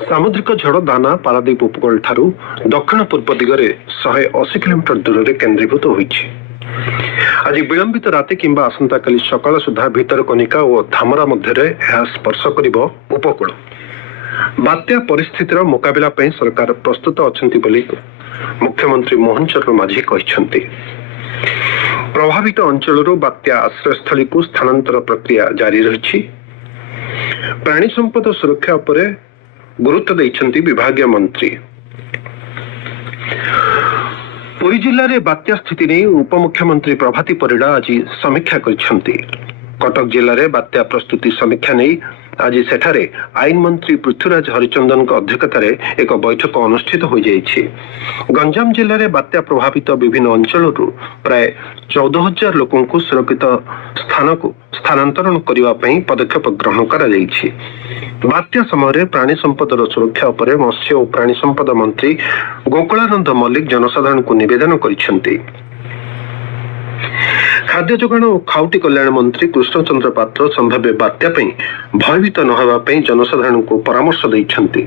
सामुद्रिक झड़ दाना पारादीप उपकूल ठारू दक्षिण पूर्व दिगरे 180 किलोमीटर दूर में केन्द्रीभूत होइछि। आज विलंबित राति किंबा आसंता काली सकाळ सुधा भितरकनिका और धामरा मध्य स्पर्श करिब उपकूल। बात्या परिस्थितिर मुकाबिला पई सरकार प्रस्तुत अछंती बोली मुख्यमंत्री मोहन चरण माझी कहिसंती। प्रभावित अंचलरू बात्या आश्रयस्थली को स्थानांतर प्रक्रिया जारी रही। प्राणी संपद सुरक्षा उपरे गुरुत्व दैछंती विभागीय मंत्री। पुरी जिले में बात्या स्थिति नहीं उपमुख्यमंत्री प्रभाती परिडा आज समीक्षा करिसंती। कटक जिले में बात्या प्रस्तुति समीक्षा नहीं आज सेठारे आईन मंत्री पृथ्वीराज हरिचंदन अध्यक्षतार एक बैठक अनुष्ठित हो जाइछि। गंजाम जिले में बात्या प्रभावित विभिन्न अंचलरू प्राय 14,000 लोकों को सुरक्षित स्थान को स्थानांतरण करने पदक्षेप ग्रहण करा जाइछि। बात्या समय प्राणी संपदर सुरक्षा उपरे मत्स्य और प्राणी संपद मंत्री गोकुलानंद मल्लिक जनसाधारण को निवेदन करिसंती। खाद्य जोगाण और खाउटी कल्याण मंत्री कृष्णचंद्र पात्र संभाव्य बात्या भयभीत न होगा जनसाधारण को परामर्श दैछंती।